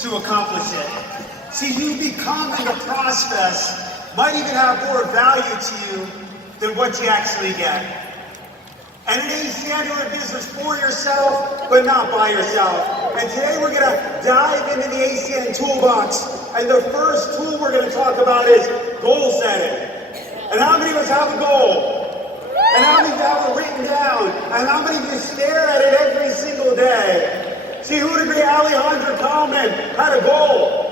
to accomplish it. See, you becoming the process might even have more value to you than what you actually get. And in ACN, you're in business for yourself, but not by yourself. And today we're going to dive into the ACN toolbox. And the first tool we're going to talk about is goal setting. And how many of us have a goal? And how many of you have it written down? And how many of you stare at it every single day? See, who would agree Alejandro Kalman had a goal?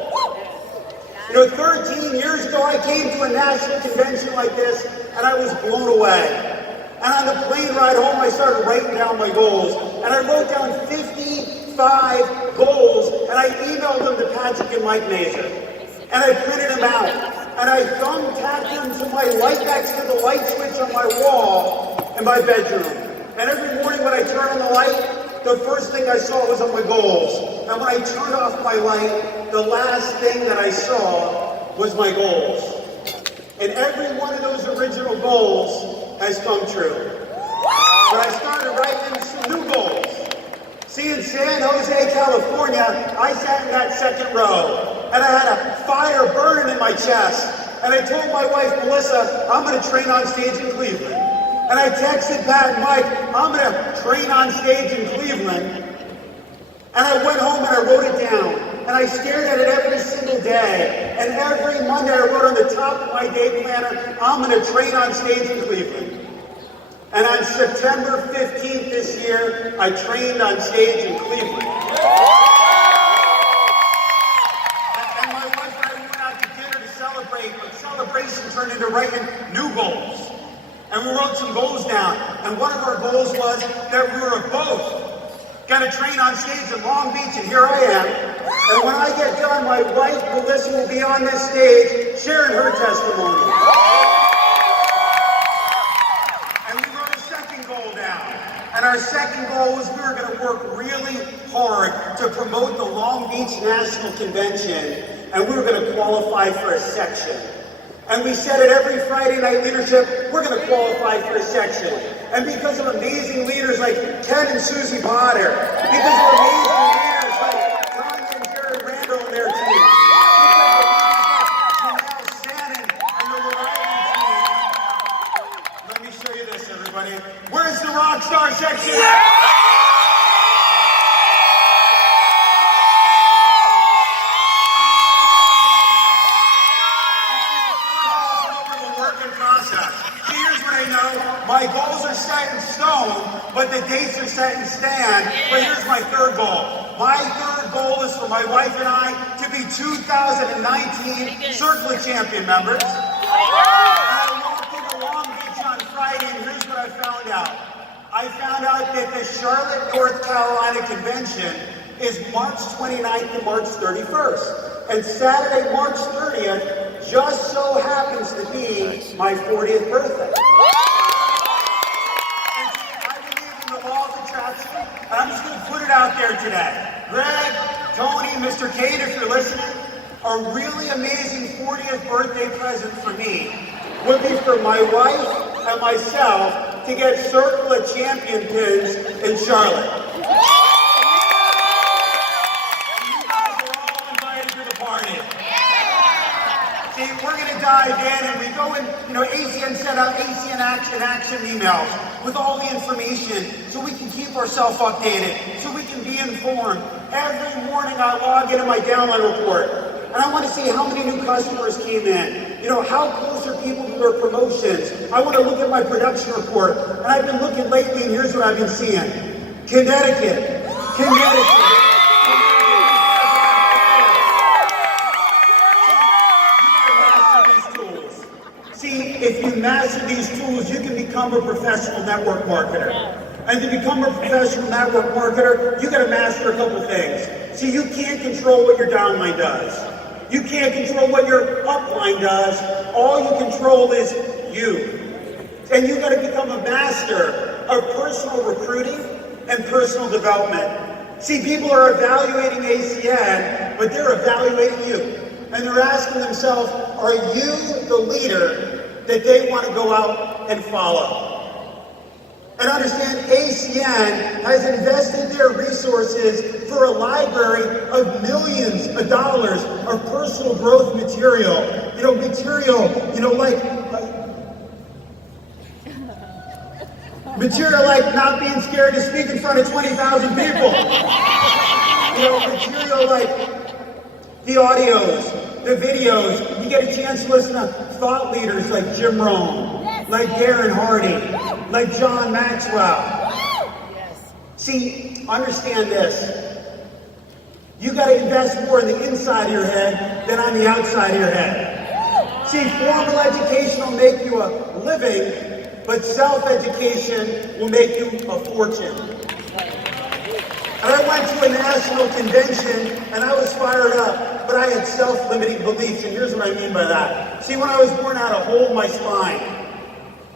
You know, 13 years ago, I came to a national convention like this, and I was blown away. And on the plane ride home, I started writing down my goals. And I wrote down 55 goals, and I emailed them to Patrick and Mike Mazur. And I printed them out. And I thumbtacked them to my light next to the light switch on my wall in my bedroom. And every morning when I turned on the light, the first thing I saw was on my goals. And when I turned off my light, the last thing that I saw was my goals. And every one of those original goals has come true. But I started writing some new goals. See, in San Jose, California, I sat in that second row, and I had a fire burning in my chest. And I told my wife, Melissa, I'm going to train on stage in Cleveland. And I texted Pat and Mike, I'm going to train on stage in Cleveland. And I went home and I wrote it down. And I stared at it every single day. And every Monday I wrote on the top of my day planner, I'm going to train on stage in Cleveland. And on September 15th this year, I trained on stage in Cleveland. And my wife and I went out to dinner to celebrate, but celebration turned into writing new goals. And we wrote some goals down. And one of our goals was that we were both going to train on stage in Long Beach, and here I am. And when I get done, my wife, Melissa, will be on this stage sharing her testimony. And we wrote a second goal down. And our second goal was we were going to work really hard to promote the Long Beach National Convention, and we were going to qualify for a section. And we said at every Friday night leadership, we're going to qualify for a section. And because of amazing leaders like Ken and Susie Potter, because of amazing leaders like Tanya and Jared Randall and their team, because of Janelle Shannon and the variety team. Let me show you this, everybody. Where's the rock star section? My goals are set in stone, but the dates are set in stand. But here's my third goal. My third goal is for my wife and I to be 2019 Circle Champion members. And I walked into Long Beach on Friday, and here's what I found out. I found out that the Charlotte, North Carolina convention is March 29th to March 31st. And Saturday, March 30th, just so happens to be my 40th birthday. And I'm just going to put it out there today. Greg, Tony, Mr. Kate, if you're listening, a really amazing 40th birthday present for me would be for my wife and myself to get Circle of Champion pins in Charlotte. And you guys are all invited to the party. See, we're going to dive in, and we go in, ACN set up ACN Action emails with all the information so we can keep ourselves updated, so we can be informed. Every morning I log into my downline report, and I want to see how many new customers came in. How close are people to their promotions? I want to look at my production report, and I've been looking lately, and here's what I've been seeing. Connecticut. If you master these tools, you can become a professional network marketer. And to become a professional network marketer, you got to master a couple things. See, you can't control what your downline does. You can't control what your upline does. All you control is you. And you got to become a master of personal recruiting and personal development. See, people are evaluating ACN, but they're evaluating you. And they're asking themselves, are you the leader that they want to go out and follow? And understand, ACN has invested their resources for a library of millions of dollars of personal growth material. Material like not being scared to speak in front of 20,000 people. Material like the audios, the videos. You get a chance to listen to thought leaders like Jim Rohn, like Darren Hardy, like John Maxwell. See, understand this. You got to invest more in the inside of your head than on the outside of your head. See, formal education will make you a living, but self-education will make you a fortune. And I went to a national convention and I was fired up, but I had self-limiting beliefs, and here's what I mean by that. See, when I was born, I had a hole in my spine.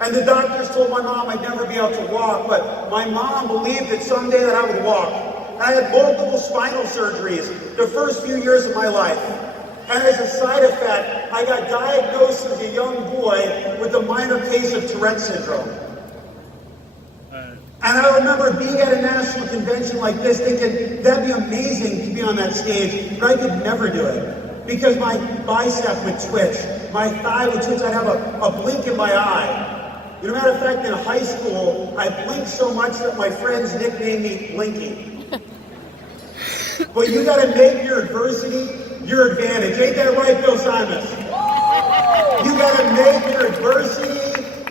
And the doctors told my mom I'd never be able to walk, but my mom believed that someday that I would walk. And I had multiple spinal surgeries the first few years of my life. And as a side effect, I got diagnosed as a young boy with a minor case of Tourette syndrome. And I remember being at a national convention like this thinking, that'd be amazing to be on that stage, but I could never do it. Because my bicep would twitch, my thigh would twitch, I'd have a blink in my eye. Matter of fact, in high school, I blinked so much that my friends nicknamed me Blinky. But you gotta make your adversity your advantage. Ain't that right, Bill Simons? You gotta make your adversity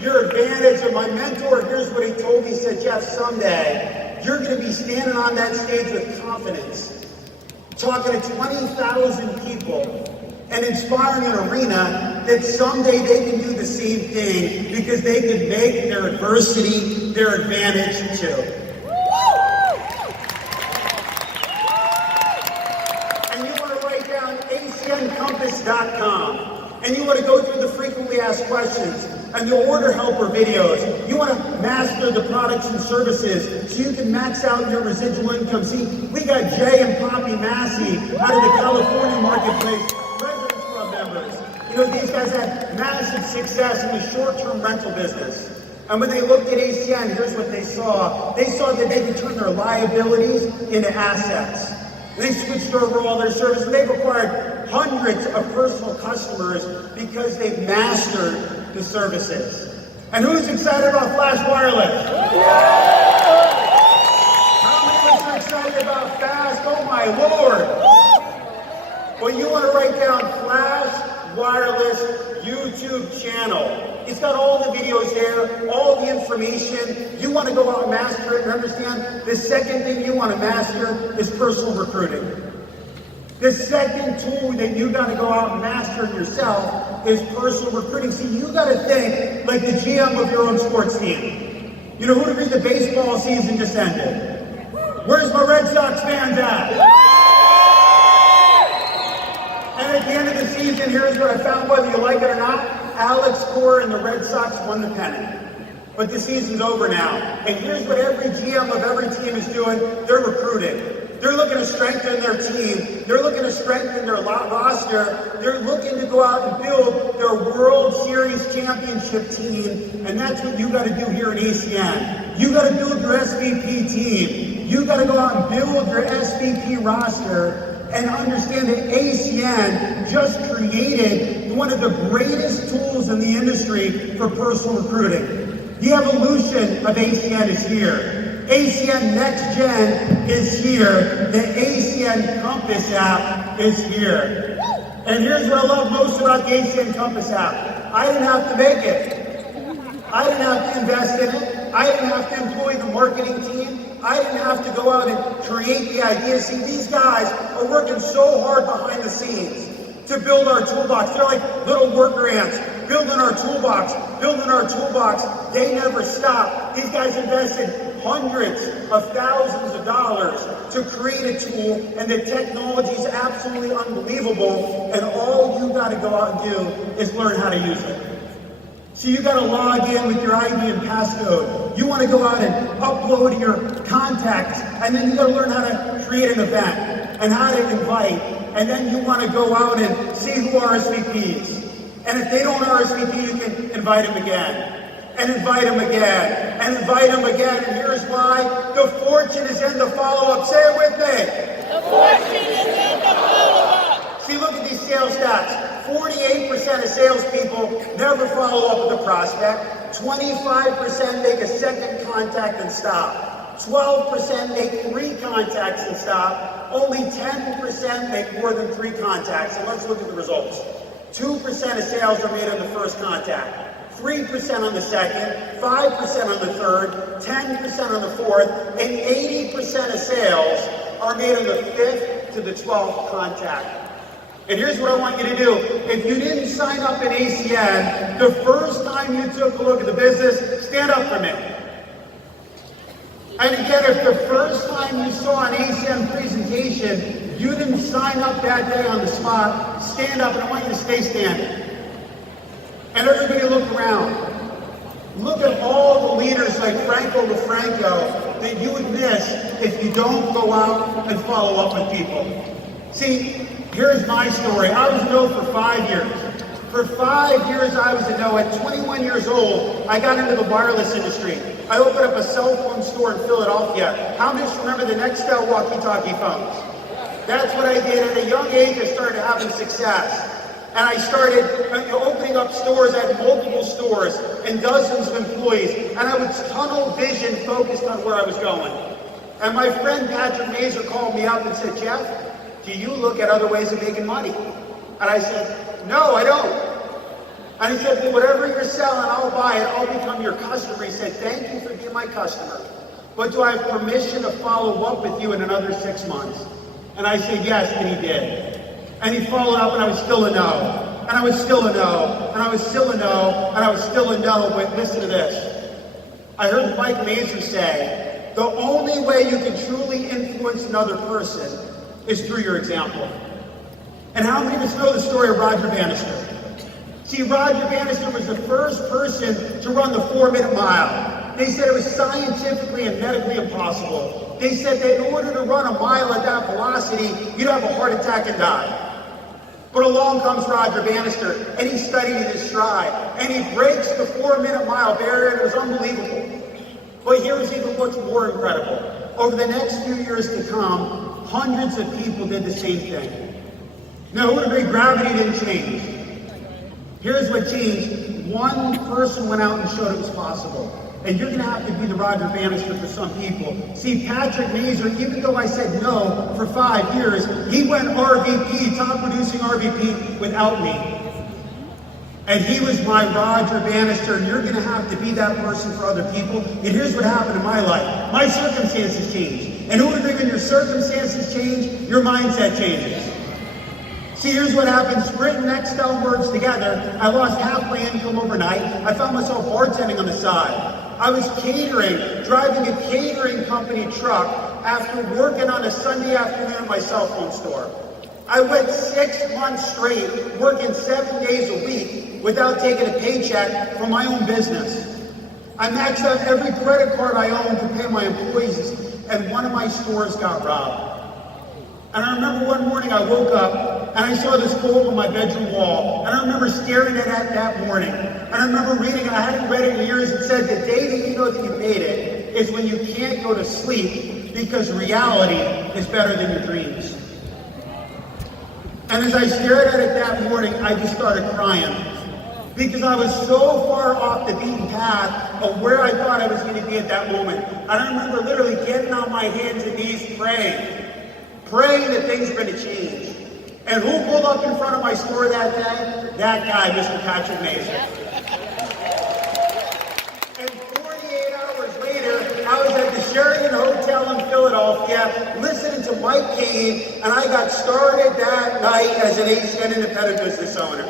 your advantage. And my mentor, here's what he told me. He said, Jeff, someday you're gonna be standing on that stage with confidence, talking to 20,000 people and inspiring an arena that someday they can do the same thing because they can make their adversity their advantage too. And you want to write down ACNCompass.com. And you want to go through the frequently asked questions and the order helper videos. You want to master the products and services so you can max out your residual income. See, we got Jay and Poppy Massey out of the California marketplace. These guys had massive success in the short-term rental business. And when they looked at ACN, here's what they saw. They saw that they could turn their liabilities into assets. They switched over all their services. And they've acquired hundreds of personal customers because they've mastered the services. And who's excited about Flash Wireless? How many of us are excited about Fast? Oh my Lord! Well, you want to write down Flash Wireless YouTube channel. It's got all the videos there, all the information. You want to go out and master it and understand the second thing you want to master is personal recruiting. The second tool that you got to go out and master yourself is personal recruiting. See, you got to think like the GM of your own sports team. Who agreed the baseball season just ended? Where's my Red Sox fans at? And at the end of the season, here's what I found, whether you like it or not, Alex Cora and the Red Sox won the pennant. But the season's over now. And here's what every GM of every team is doing. They're recruiting. They're looking to strengthen their team. They're looking to strengthen their roster. They're looking to go out and build their World Series championship team. And that's what you got to do here in ACN. You got to build your SVP team. You got to go out and build your SVP roster. And understand that ACN just created one of the greatest tools in the industry for personal recruiting. The evolution of ACN is here. ACN Next Gen is here. The ACN Compass app is here. And here's what I love most about the ACN Compass app. I didn't have to make it. I didn't have to invest in it. I didn't have to employ the marketing team. I didn't have to go out and create the ideas. See, these guys are working so hard behind the scenes to build our toolbox. They're like little worker ants, building our toolbox, building our toolbox. They never stop. These guys invested hundreds of thousands of dollars to create a tool, and the technology is absolutely unbelievable, and all you got to go out and do is learn how to use it. So you got to log in with your ID and passcode. You want to go out and upload your contacts, and then you got to learn how to create an event and how to invite, and then you want to go out and see who RSVPs. And if they don't RSVP, you can invite them again. and invite them again, and invite them again. And here's why. The fortune is in the follow-up. Say it with me. The fortune is in the follow-up. See, look at these sales stats. 48% of salespeople never follow up with a prospect. 25% make a second contact and stop. 12% make 3 contacts and stop. Only 10% make more than 3 contacts. So let's look at the results. 2% of sales are made on the first contact, 3% on the second, 5% on the third, 10% on the fourth, and 80% of sales are made on the 5th to the 12th contact. And here's what I want you to do. If you didn't sign up in ACN, the first time you took a look at the business, stand up for me. And again, if the first time you saw an ACN presentation, you didn't sign up that day on the spot, stand up, and I want you to stay standing. And everybody look around. Look at all the leaders like Franco LaFranco that you would miss if you don't go out and follow up with people. See, here's my story. I was a no for 5 years. For 5 years, I was a no. At 21 years old, I got into the wireless industry. I opened up a cell phone store in Philadelphia. How many of you remember the Nextel walkie-talkie phones? That's what I did. At a young age, I started having success. And I started opening up stores. I had multiple stores and dozens of employees. And I was tunnel vision focused on where I was going. And my friend Patrick Mazer called me up and said, Jeff, do you look at other ways of making money? And I said, no, I don't. And he said, well, whatever you're selling, I'll buy it. I'll become your customer. He said, thank you for being my customer. But do I have permission to follow up with you in another 6 months? And I said, yes, and he did. And he followed up, and I was still a no. And I was still a no. And I was still a no. And I was still a no. But listen to this. I heard Mike Mazer say, the only way you can truly influence another person is through your example. And how many of us know the story of Roger Bannister? See, Roger Bannister was the first person to run the 4-minute mile. They said it was scientifically and medically impossible. They said that in order to run a mile at that velocity, you'd have a heart attack and die. But along comes Roger Bannister, and he studied in his stride, and he breaks the 4-minute mile barrier, and it was unbelievable. But here's even what's more incredible. Over the next few years to come, hundreds of people did the same thing. Now, who would agree gravity didn't change? Here's what changed. One person went out and showed it was possible. And you're going to have to be the Roger Bannister for some people. See, Patrick Mazer, even though I said no for 5 years, he went RVP, top producing RVP, without me. And he was my Roger Bannister, and you're going to have to be that person for other people. And here's what happened in my life. My circumstances changed. And who would agree when your circumstances change, your mindset changes? See, here's what happens. Sprint and Nextel merged together. I lost half my income overnight. I found myself bartending on the side. I was catering, driving a catering company truck after working on a Sunday afternoon at my cell phone store. I went 6 months straight, working 7 days a week without taking a paycheck from my own business. I maxed out every credit card I owned to pay my employees, and one of my stores got robbed. And I remember one morning I woke up and I saw this quote on my bedroom wall. And I remember staring at it that morning. And I remember reading it. I hadn't read it in years. It said, the day that you know that you made it is when you can't go to sleep because reality is better than your dreams. And as I stared at it that morning, I just started crying. Because I was so far off the beaten path of where I thought I was going to be at that moment. And I remember literally getting on my hands and knees praying that things were going to change. And who pulled up in front of my store that day? That guy, Mr. Patrick Mazer. And 48 hours later, I was at the Sheraton Hotel in Philadelphia, listening to Mike Cain, and I got started that night as an ACN independent business owner.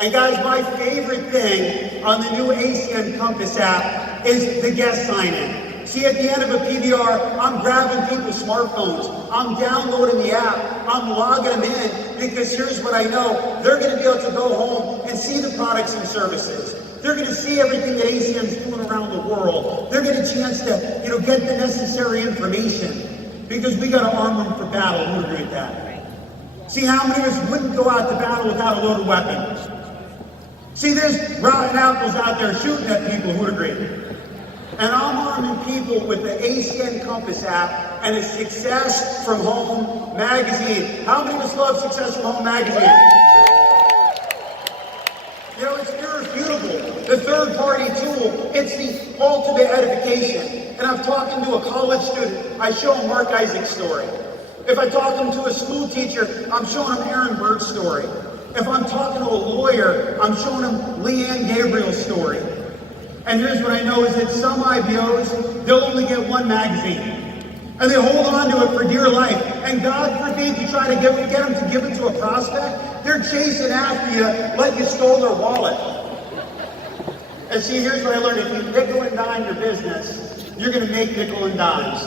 And guys, my favorite thing on the new ACN Compass app is the guest sign-in. See, at the end of a PBR, I'm grabbing people's smartphones. I'm downloading the app. I'm logging them in because here's what I know. They're going to be able to go home and see the products and services. They're going to see everything that ACN's doing around the world. They're going to get a chance to, get the necessary information because we got to arm them for battle. Who would agree with that? See, how many of us wouldn't go out to battle without a loaded weapon? See, there's rotten apples out there shooting at people who'd agree. And I'm arming people with the ACN Compass app and a Success from Home magazine. How many of us love Success from Home magazine? You know, it's irrefutable. The third-party tool, it's the ultimate edification. And I'm talking to a college student, I show him Mark Isaac's story. If I talk him to a school teacher, I'm showing him Aaron Bird's story. If I'm talking to a lawyer, I'm showing him Leanne Gabriel's story. And here's what I know is that some IBOs, they'll only get one magazine. And they hold on to it for dear life. And God forbid you try to get them to give it to a prospect, they're chasing after you like you stole their wallet. And see, here's what I learned. If you nickel and dime your business, you're going to make nickel and dimes.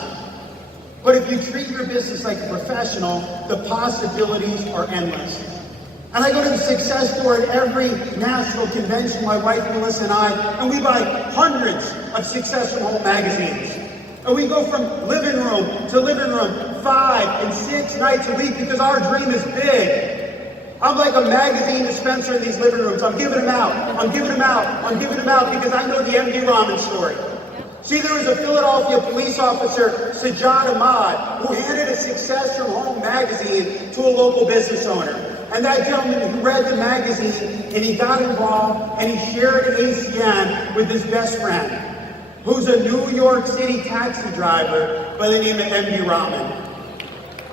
But if you treat your business like a professional, the possibilities are endless. And I go to the Success Store at every national convention, my wife Melissa and I, and we buy hundreds of Success from Home magazines. And we go from living room to living room 5 and 6 nights a week because our dream is big. I'm like a magazine dispenser in these living rooms. I'm giving them out. I'm giving them out. I'm giving them out because I know the MD Rahman story. See, there was a Philadelphia police officer, Sajjad Ahmad, who handed a Success from Home magazine to a local business owner. And that gentleman who read the magazine and he got involved and he shared ACN with his best friend, who's a New York City taxi driver by the name of MD Rahman.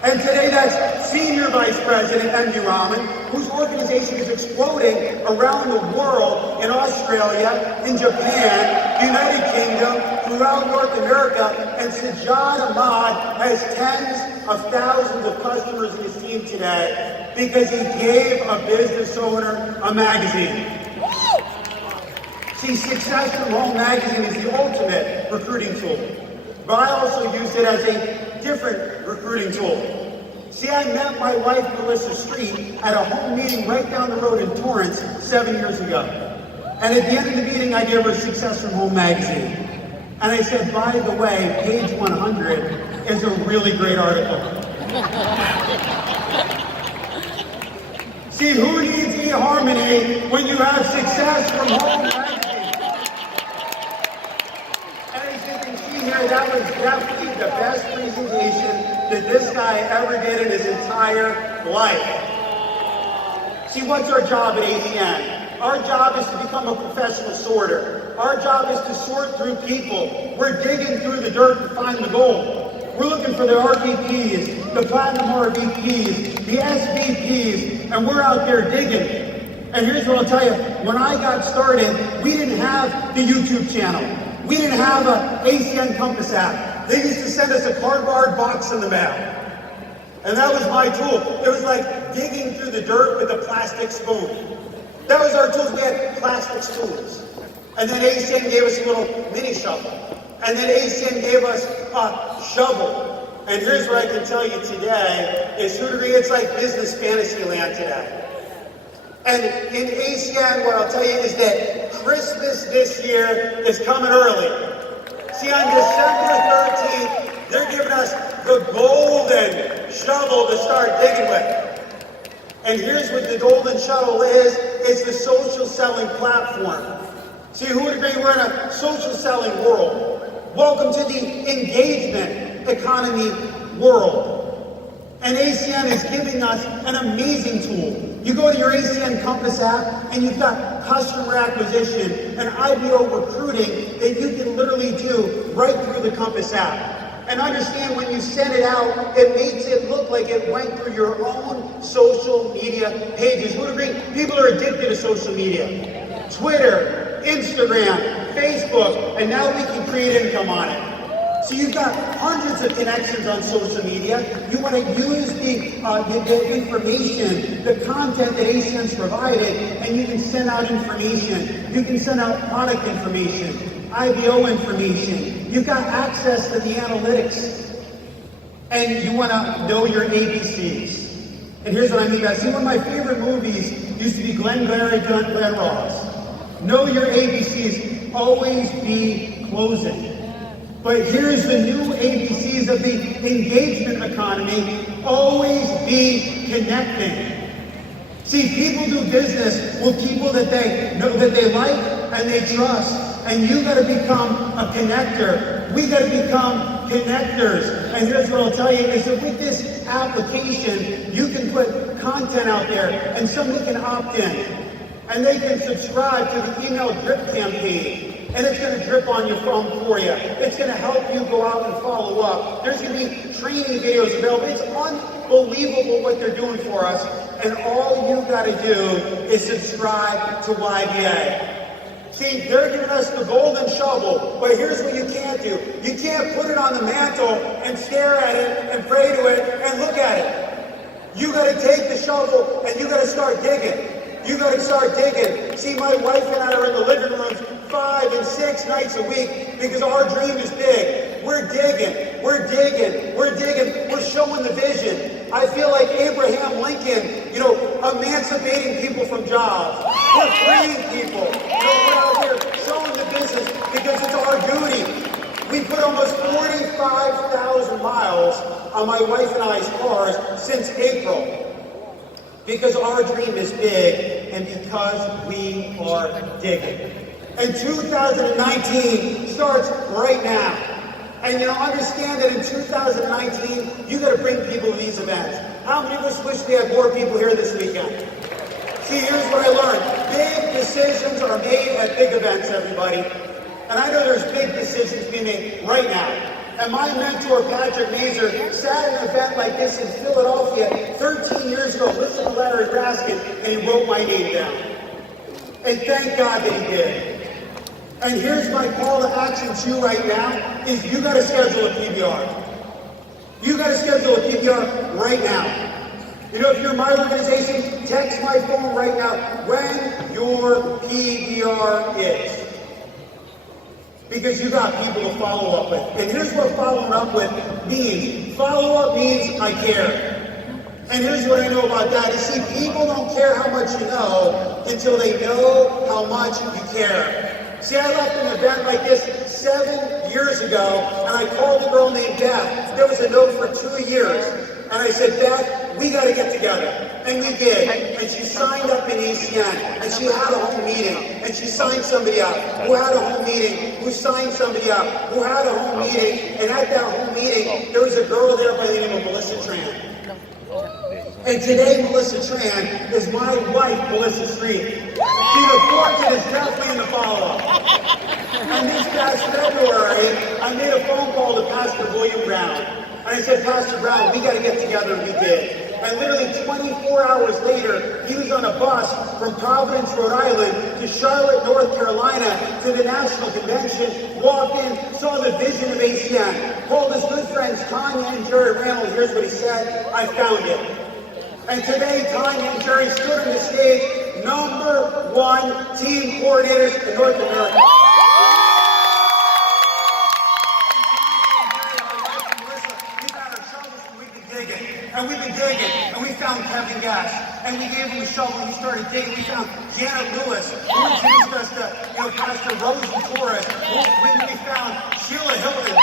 And today that's Senior Vice President MD Rahman, whose organization is exploding around the world in Australia, in Japan, the United Kingdom, throughout North America. And Sajjad Ahmad has tens of thousands of customers in his team today because he gave a business owner a magazine. See, Success from Home magazine is the ultimate recruiting tool. But I also use it as a different recruiting tool. See, I met my wife, Melissa Street, at a home meeting right down the road in Torrance 7 years ago. And at the end of the meeting, I gave her Success from Home magazine. And I said, by the way, page 100 is a really great article. See, who needs eHarmony when you have Success from Home magazine? That was definitely the best presentation that this guy ever did in his entire life. See, what's our job at ACN? Our job is to become a professional sorter. Our job is to sort through people. We're digging through the dirt to find the gold. We're looking for the RVPs, the Platinum RVPs, the SVPs, and we're out there digging. And here's what I'll tell you. When I got started, we didn't have the YouTube channel. We didn't have an ACN Compass app. They used to send us a cardboard box in the mail. And that was my tool. It was like digging through the dirt with a plastic spoon. That was our tools. We had plastic spoons. And then ACN gave us a little mini shovel. And then ACN gave us a shovel. And here's what I can tell you today is, it's like business fantasy land today. And in ACN, what I'll tell you is that Christmas this year is coming early. See, on December 13th, they're giving us the golden shovel to start digging with. And here's what the golden shovel is. It's the social selling platform. See, who would agree we're in a social selling world? Welcome to the engagement economy world. And ACN is giving us an amazing tool. You go to your ACN Compass app and you've got customer acquisition and IBO recruiting that you can literally do right through the Compass app. And understand, when you send it out, it makes it look like it went through your own social media pages. Would agree? People are addicted to social media. Twitter, Instagram, Facebook, and now we can create income on it. So you've got hundreds of connections on social media. You want to use the information, the content that ACN's provided, and you can send out information. You can send out product information, IBO information. You've got access to the analytics. And you want to know your ABCs. And here's what I mean by that. See, one of my favorite movies used to be Glengarry Glen Ross. Know your ABCs. Always be closing. But here's the new ABCs of the engagement economy. Always be connecting. See, people do business with people that they know, that they like and they trust. And you got to become a connector. We got to become connectors. And here's what I'll tell you is that with this application, you can put content out there and somebody can opt in. And they can subscribe to the email drip campaign. And it's going to drip on your phone for you. It's going to help you go out and follow up. There's going to be training videos available. It's unbelievable what they're doing for us. And all you got to do is subscribe to YBA. See, they're giving us the golden shovel, but here's what you can't do. You can't put it on the mantle and stare at it and pray to it and look at it. You got to take the shovel and you got to start digging. You got to start digging. See, my wife and I are in the living rooms 5 and 6 nights a week because our dream is big. We're digging. We're digging. We're digging. We're showing the vision. I feel like Abraham Lincoln, emancipating people from jobs. We're freeing people. We're out here showing the business because it's our duty. We put almost 45,000 miles on my wife and I's cars since April. Because our dream is big and because we are digging. And 2019 starts right now. And understand that in 2019, you got to bring people to these events. How many of us wish we had more people here this weekend? See, here's what I learned. Big decisions are made at big events, everybody. And I know there's big decisions being made right now. And my mentor, Patrick Mazer, sat at an event like this in Philadelphia 13 years ago, listened to Larry Raskin, and he wrote my name down. And thank God that he did. And here's my call to action to you right now, is you got to schedule a PBR. You got to schedule a PBR right now. If you're my organization, text my phone right now when your PBR is. Because you got people to follow up with. And here's what following up with means. Follow up means I care. And here's what I know about that is, see, people don't care how much you know until they know how much you care. See, I left an event like this 7 years ago, and I called a girl named Beth. There was a note for 2 years. And I said, Beth, we got to get together. And we did. And she signed up in ACN. And she had a home meeting. And she signed somebody up who had a home meeting, who signed somebody up who had a home meeting. And at that home meeting, there was a girl there by the name of Melissa Tran. And today, Melissa Tran is my wife, Melissa Street. See, the fortune is definitely in the follow-up. And this past February, I made a phone call to Pastor William Brown. And I said, Pastor Brown, we got to get together, and we did. And literally 24 hours later, he was on a bus from Providence, Rhode Island to Charlotte, North Carolina to the National Convention, walked in, saw the vision of ACN, called his good friends Tanya and Jerry Randall. Here's what he said, I found it. And today, Tanya and Jerry stood on the stage, #1 team coordinators in North America. And we've been digging, and we found Kevin Gass, and we gave him a shovel, and he started digging. We found Janet Lewis, who introduced us to, Pastor Rosie Torres. We found Sheila Hilton,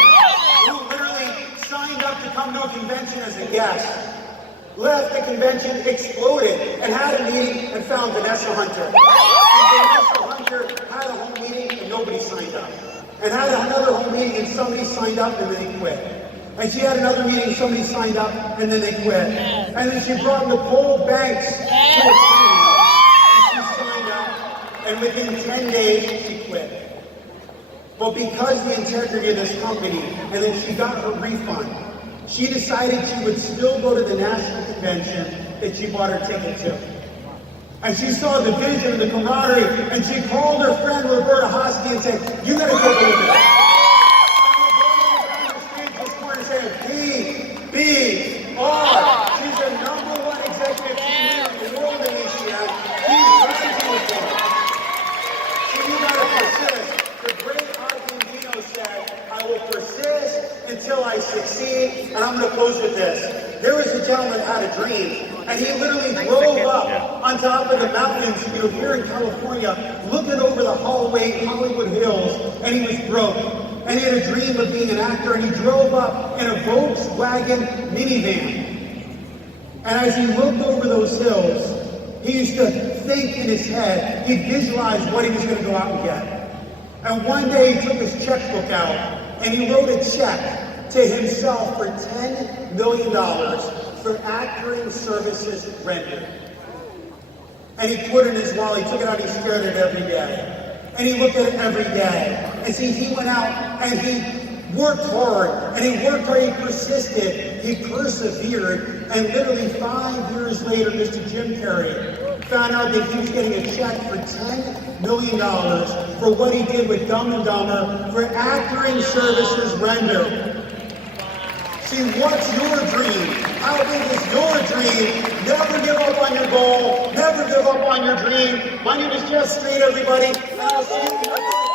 who literally signed up to come to a convention as a guest. Left the convention, exploded, and had a meeting, and found Vanessa Hunter. And Vanessa Hunter had a home meeting, and nobody signed up. And had another home meeting, and somebody signed up, and then they quit. And she had another meeting, somebody signed up, and then they quit. And then she brought Nicole Banks to a training, and she signed up, and within 10 days, she quit. But because of the integrity of this company, and then she got her refund, she decided she would still go to the national convention that she bought her ticket to. And she saw the vision, the camaraderie, and she called her friend Roberta Hosky and said, you got to take a look at that. PBR. She's the #1 executive team leader in the world in ACN. She's rising with them. So you gotta persist. The great Argentino said, I will persist until I succeed. And I'm gonna close with this. There was a gentleman that had a dream, and he literally drove up on top of the mountains, here in California, looking over the Hollywood Hills, and he was broke. And he had a dream of being an actor, and he drove up in a Volkswagen minivan. And as he looked over those hills, He used to think in his head. He'd visualize what he was going to go out and get. And one day he took his checkbook out and he wrote a check to himself for $10 million for actoring services rendered. And he put it in his wallet. He took it out. He stared at it every day. And he looked at it every day. And see, he went out and he worked hard. And he worked hard. He persisted. He persevered. And literally 5 years later, Mr. Jim Carrey found out that he was getting a check for $10 million for what he did with Dumb and Dumber for actoring services rendered. See, what's your dream? How big is your dream? Never give up on your goal. Never give up on your dream. My name is Jeff Street, everybody. And I'll see you.